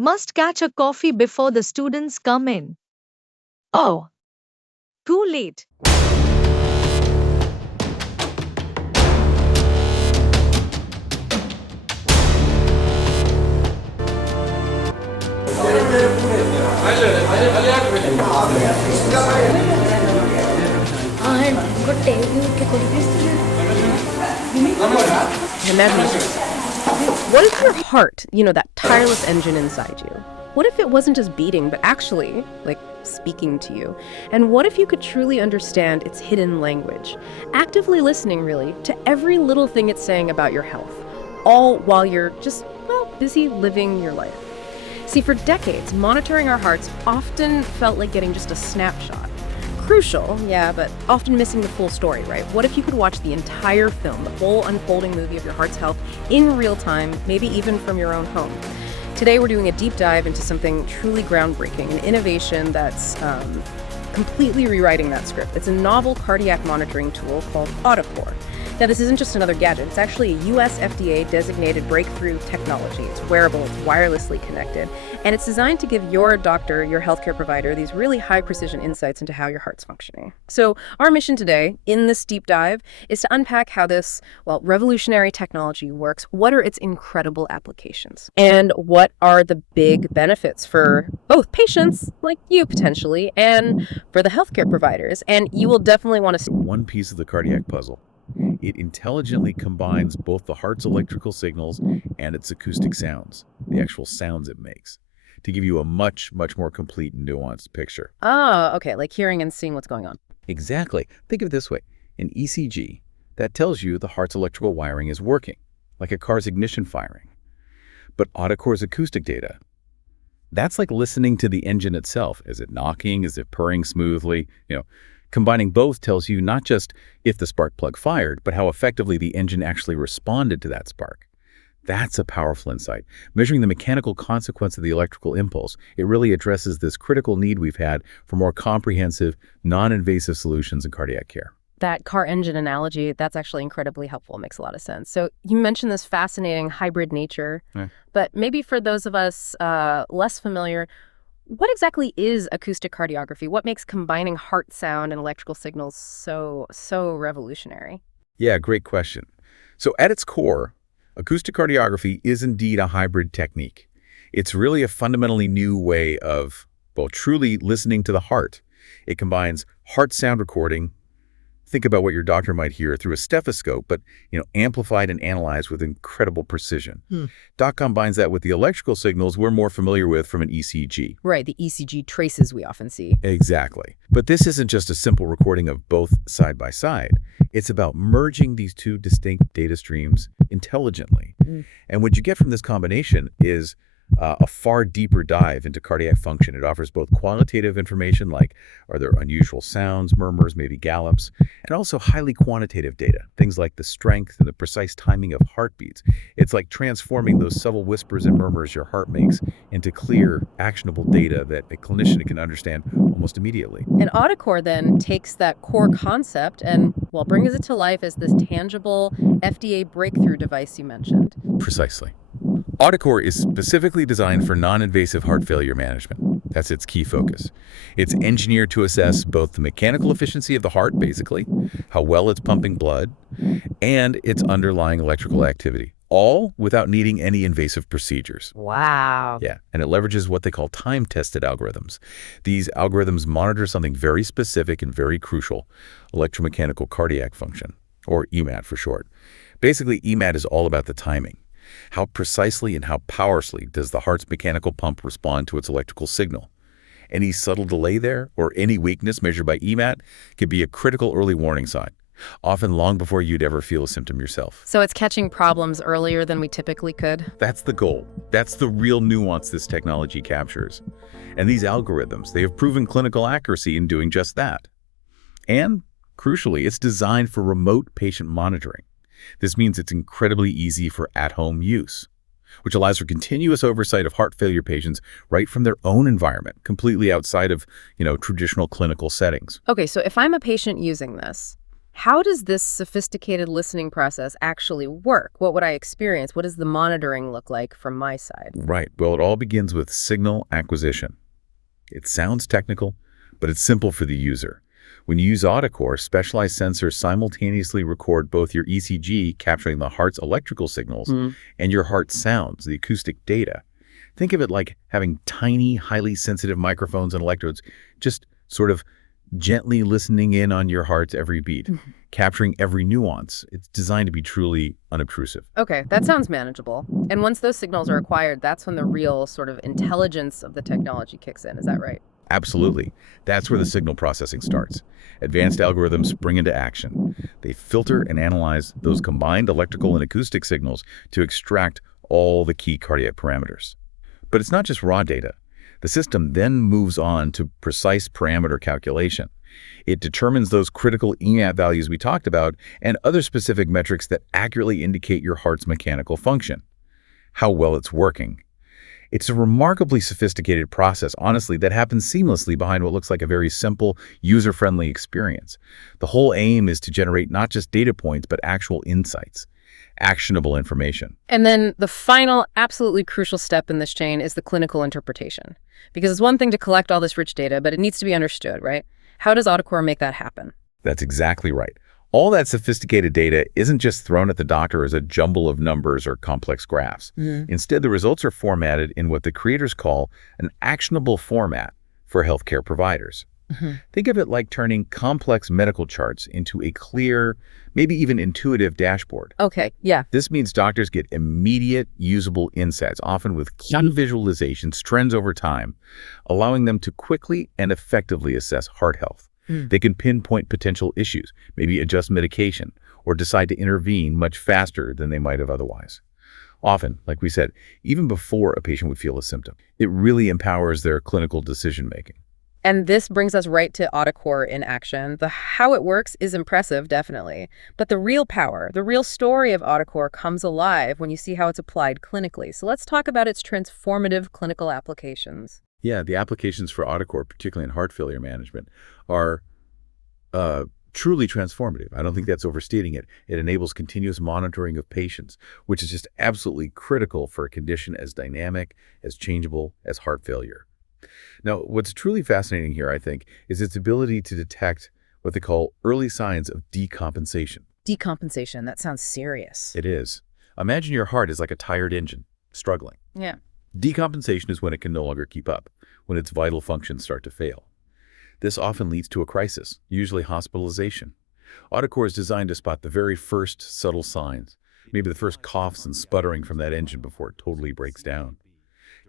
Must catch a coffee before the students come in. Oh, too late. Good day. Imagine, what if your heart, that tireless engine inside you, what if it wasn't just beating, but actually, like, speaking to you? And what if you could truly understand its hidden language, actively listening, really, to every little thing it's saying about your health, all while you're just, well, busy living your life? See, for decades, monitoring our hearts often felt like getting just a snapshot. Crucial, yeah, but often missing the full story, right? What if you could watch the entire film, the whole unfolding movie of your heart's health in real time, maybe even from your own home? Today, we're doing a deep dive into something truly groundbreaking, an innovation that's completely rewriting that script. It's a novel cardiac monitoring tool called Autocore. Now, this isn't just another gadget. It's actually a US FDA-designated breakthrough technology. It's wearable, it's wirelessly connected, and it's designed to give your doctor, your healthcare provider, these really high-precision insights into how your heart's functioning. So our mission today, in this deep dive, is to unpack how this, well, revolutionary technology works, what are its incredible applications, and what are the big benefits for both patients, like you potentially, and for the healthcare providers. And you will definitely want to... One piece of the cardiac puzzle. It intelligently combines both the heart's electrical signals and its acoustic sounds, the actual sounds it makes, to give you a much, much more complete and nuanced picture. Oh, okay, like hearing and seeing what's going on. Exactly. Think of it this way. An ECG, that tells you the heart's electrical wiring is working, like a car's ignition firing. But Autocore's acoustic data, that's like listening to the engine itself. Is it knocking? Is it purring smoothly? Combining both tells you not just if the spark plug fired, but how effectively the engine actually responded to that spark. That's a powerful insight. Measuring the mechanical consequence of the electrical impulse, it really addresses this critical need we've had for more comprehensive, non-invasive solutions in cardiac care. That car engine analogy, that's actually incredibly helpful. It makes a lot of sense. So you mentioned this fascinating hybrid nature, but maybe for those of us less familiar, what exactly is acoustic cardiography? What makes combining heart sound and electrical signals so revolutionary? Yeah, great question. So at its core, acoustic cardiography is indeed a hybrid technique. It's really a fundamentally new way of, well, truly listening to the heart. It combines heart sound recording. Think about what your doctor might hear through a stethoscope, but amplified and analyzed with incredible precision. Doc combines that with the electrical signals we're more familiar with from an ECG. Right, the ECG traces we often see. Exactly. But this isn't just a simple recording of both side by side. It's about merging these two distinct data streams intelligently. And what you get from this combination is a far deeper dive into cardiac function. It offers both qualitative information, like are there unusual sounds, murmurs, maybe gallops, and also highly quantitative data, things like the strength and the precise timing of heartbeats. It's like transforming those subtle whispers and murmurs your heart makes into clear, actionable data that a clinician can understand almost immediately. And Autocore then takes that core concept and, well, brings it to life as this tangible FDA breakthrough device you mentioned. Precisely. Autocore is specifically designed for non-invasive heart failure management. That's its key focus. It's engineered to assess both the mechanical efficiency of the heart, basically, how well it's pumping blood, and its underlying electrical activity, all without needing any invasive procedures. Wow. Yeah, and it leverages what they call time-tested algorithms. These algorithms monitor something very specific and very crucial, electromechanical cardiac function, or EMAT for short. Basically, EMAT is all about the timing. How precisely and how powerfully does the heart's mechanical pump respond to its electrical signal? Any subtle delay there, or any weakness measured by EMAT, could be a critical early warning sign, often long before you'd ever feel a symptom yourself. So it's catching problems earlier than we typically could? That's the goal. That's the real nuance this technology captures. And these algorithms, they have proven clinical accuracy in doing just that. And, crucially, it's designed for remote patient monitoring. This means it's incredibly easy for at-home use, which allows for continuous oversight of heart failure patients right from their own environment, completely outside of, traditional clinical settings. Okay, so if I'm a patient using this, How does this sophisticated listening process actually work? What would I experience? What does the monitoring look like from my side? Right. Well, it all begins with signal acquisition. It sounds technical, but it's simple for the user. When you use AutoCore, specialized sensors simultaneously record both your ECG, capturing the heart's electrical signals, and your heart sounds, the acoustic data. Think of it like having tiny, highly sensitive microphones and electrodes just sort of gently listening in on your heart's every beat, capturing every nuance. It's designed to be truly unobtrusive. Okay, that sounds manageable. And once those signals are acquired, that's when the real sort of intelligence of the technology kicks in. Is that right? Absolutely. That's where the signal processing starts. Advanced algorithms spring into action. They filter and analyze those combined electrical and acoustic signals to extract all the key cardiac parameters. But it's not just raw data. The system then moves on to precise parameter calculation. It determines those critical EMAT values we talked about and other specific metrics that accurately indicate your heart's mechanical function, how well it's working. It's a remarkably sophisticated process, honestly, that happens seamlessly behind what looks like a very simple, user-friendly experience. The whole aim is to generate not just data points, but actual insights, actionable information. And then the final, absolutely crucial step in this chain is the clinical interpretation. Because it's one thing to collect all this rich data, but it needs to be understood, right? How does AutoCore make that happen? That's exactly right. All that sophisticated data isn't just thrown at the doctor as a jumble of numbers or complex graphs. Instead, the results are formatted in what the creators call an actionable format for healthcare providers. Think of it like turning complex medical charts into a clear, maybe even intuitive dashboard. Okay, yeah. This means doctors get immediate, usable insights, often with key visualizations, trends over time, allowing them to quickly and effectively assess heart health. They can pinpoint potential issues, maybe adjust medication, or decide to intervene much faster than they might have otherwise. Often, like we said, even before a patient would feel a symptom. It really empowers their clinical decision-making. And this brings us right to AutoCore in action. The how it works is impressive, definitely. But the real power, the real story of AutoCore comes alive when you see how it's applied clinically. So let's talk about its transformative clinical applications. Yeah, the applications for AutoCore, particularly in heart failure management, are truly transformative. I don't think that's overstating it. It enables continuous monitoring of patients, which is just absolutely critical for a condition as dynamic, as changeable as heart failure. Now, what's truly fascinating here, I think, is its ability to detect what they call early signs of decompensation. Decompensation, that sounds serious. It is. Imagine your heart is like a tired engine, struggling. Yeah. Decompensation is when it can no longer keep up, when its vital functions start to fail. This often leads to a crisis, usually hospitalization. AutoCore is designed to spot the very first subtle signs, maybe the first coughs and sputtering from that engine before it totally breaks down,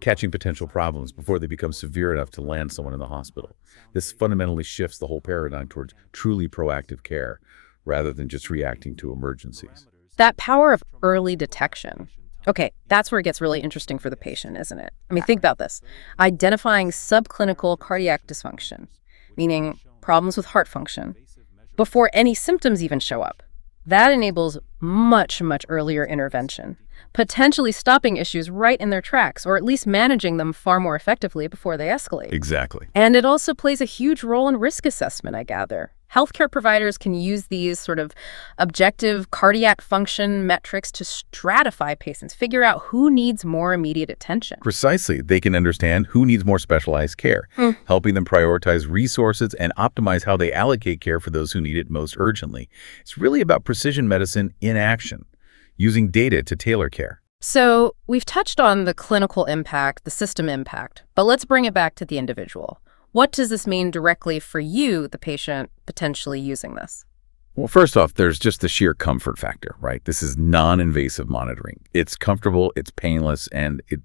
catching potential problems before they become severe enough to land someone in the hospital. This fundamentally shifts the whole paradigm towards truly proactive care rather than just reacting to emergencies. That power of early detection. Okay, that's where it gets really interesting for the patient, isn't it? I mean, think about this. Identifying subclinical cardiac dysfunction, meaning problems with heart function, before any symptoms even show up. That enables much, much earlier intervention, potentially stopping issues right in their tracks, or at least managing them far more effectively before they escalate. Exactly. And it also plays a huge role in risk assessment, I gather. Healthcare providers can use these sort of objective cardiac function metrics to stratify patients, figure out who needs more immediate attention. Precisely. They can understand who needs more specialized care, helping them prioritize resources and optimize how they allocate care for those who need it most urgently. It's really about precision medicine in action, using data to tailor care. So we've touched on the clinical impact, the system impact, but let's bring it back to the individual. What does this mean directly for you, the patient, potentially using this? Well, first off, there's just the sheer comfort factor, right? This is non-invasive monitoring. It's comfortable, it's painless, and it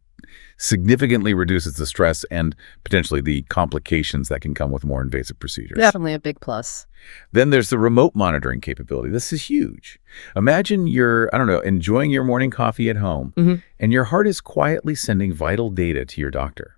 significantly reduces the stress and potentially the complications that can come with more invasive procedures. Definitely a big plus. Then there's the remote monitoring capability. This is huge. Imagine you're, enjoying your morning coffee at home, and your heart is quietly sending vital data to your doctor,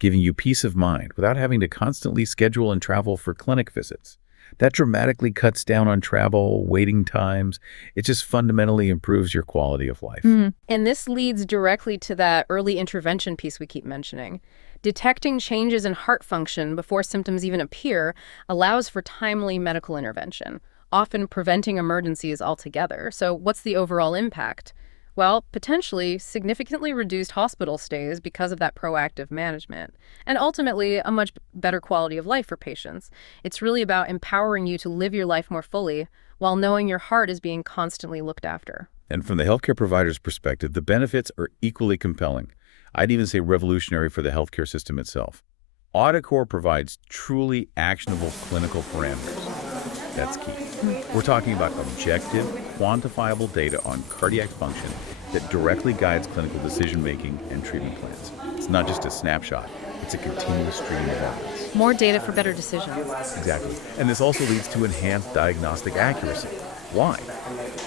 giving you peace of mind without having to constantly schedule and travel for clinic visits. That dramatically cuts down on travel, waiting times. It just fundamentally improves your quality of life. And this leads directly to that early intervention piece we keep mentioning. Detecting changes in heart function before symptoms even appear allows for timely medical intervention, often preventing emergencies altogether. So what's the overall impact? Well, potentially significantly reduced hospital stays because of that proactive management, and ultimately a much better quality of life for patients. It's really about empowering you to live your life more fully while knowing your heart is being constantly looked after. And from the healthcare provider's perspective, the benefits are equally compelling. I'd even say revolutionary for the healthcare system itself. AutoCore provides truly actionable clinical parameters. That's key. We're talking about objective, quantifiable data on cardiac function that directly guides clinical decision-making and treatment plans. It's not just a snapshot. It's a continuous stream of evidence. More data for better decisions. Exactly. And this also leads to enhanced diagnostic accuracy. Why?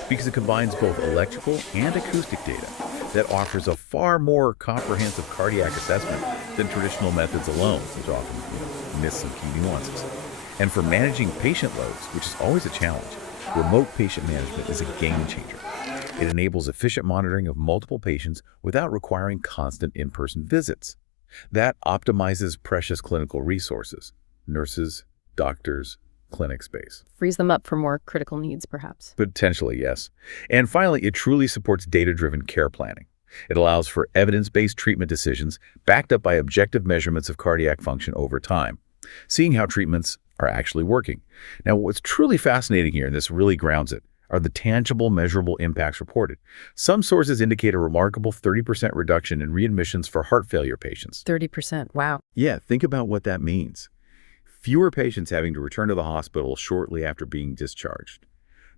Because it combines both electrical and acoustic data that offers a far more comprehensive cardiac assessment than traditional methods alone, which often miss some key nuances. And for managing patient loads, which is always a challenge, remote patient management is a game changer. It enables efficient monitoring of multiple patients without requiring constant in-person visits. That optimizes precious clinical resources, nurses, doctors, clinic space. Frees them up for more critical needs, perhaps. Potentially, yes. And finally, it truly supports data-driven care planning. It allows for evidence-based treatment decisions backed up by objective measurements of cardiac function over time, seeing how treatments are actually working. Now, what's truly fascinating here, and this really grounds it, are the tangible, measurable impacts reported. Some sources indicate a remarkable 30% reduction in readmissions for heart failure patients. 30%, wow. Yeah, think about what that means. Fewer patients having to return to the hospital shortly after being discharged.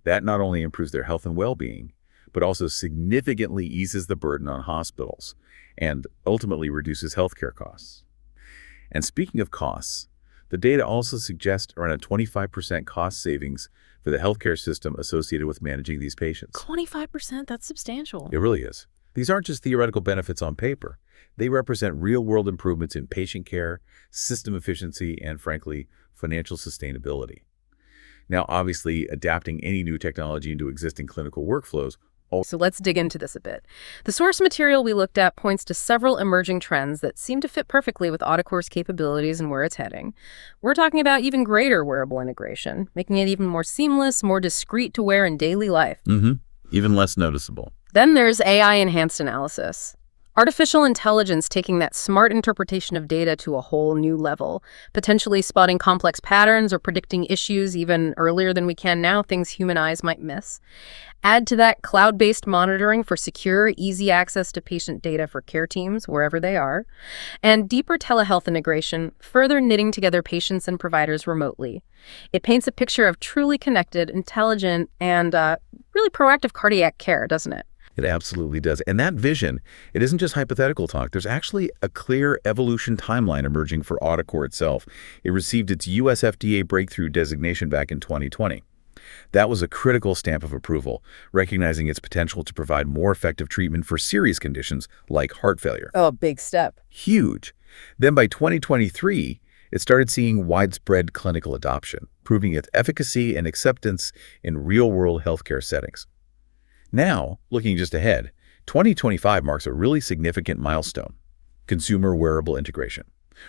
That not only improves their health and well-being, but also significantly eases the burden on hospitals and ultimately reduces healthcare costs. And speaking of costs, the data also suggests around a 25% cost savings for the healthcare system associated with managing these patients. 25%, that's substantial. It really is. These aren't just theoretical benefits on paper. They represent real-world improvements in patient care, system efficiency, and frankly, financial sustainability. Now, obviously, adapting any new technology into existing clinical workflows. So let's dig into this a bit. The source material we looked at points to several emerging trends that seem to fit perfectly with AutoCore's capabilities and where it's heading. We're talking about even greater wearable integration, making it even more seamless, more discreet to wear in daily life. Even less noticeable. Then there's AI-enhanced analysis. Artificial intelligence taking that smart interpretation of data to a whole new level, potentially spotting complex patterns or predicting issues even earlier than we can now, things human eyes might miss. Add to that cloud-based monitoring for secure, easy access to patient data for care teams, wherever they are, and deeper telehealth integration, further knitting together patients and providers remotely. It paints a picture of truly connected, intelligent, and really proactive cardiac care, doesn't it? It absolutely does. And that vision, it isn't just hypothetical talk. There's actually a clear evolution timeline emerging for AutoCore itself. It received its US FDA breakthrough designation back in 2020. That was a critical stamp of approval, recognizing its potential to provide more effective treatment for serious conditions like heart failure. Oh, a big step. Huge. Then by 2023, it started seeing widespread clinical adoption, proving its efficacy and acceptance in real-world healthcare settings. Now, looking just ahead, 2025 marks a really significant milestone, consumer wearable integration,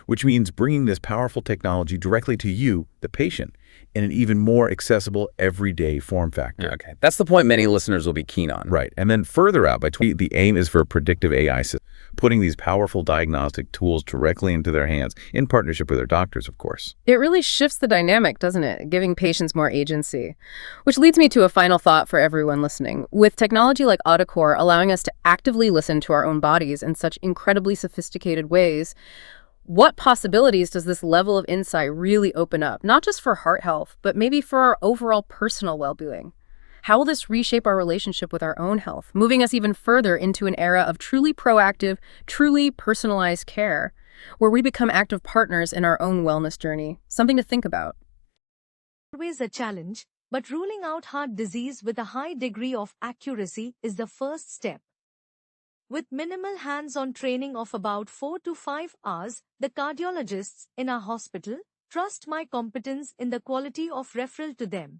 which means bringing this powerful technology directly to you, the patient, in an even more accessible everyday form factor. Okay, that's the point many listeners will be keen on. Right, and then further out, the aim is for a predictive AI system, putting these powerful diagnostic tools directly into their hands, in partnership with their doctors, of course. It really shifts the dynamic, doesn't it? Giving patients more agency. Which leads me to a final thought for everyone listening. With technology like AutoCore allowing us to actively listen to our own bodies in such incredibly sophisticated ways, what possibilities does this level of insight really open up, not just for heart health, but maybe for our overall personal well-being? How will this reshape our relationship with our own health, moving us even further into an era of truly proactive, truly personalized care, where we become active partners in our own wellness journey? Something to think about. Always a challenge, but ruling out heart disease with a high degree of accuracy is the first step. With minimal hands-on training of about 4 to 5 hours, the cardiologists in our hospital trust my competence in the quality of referral to them.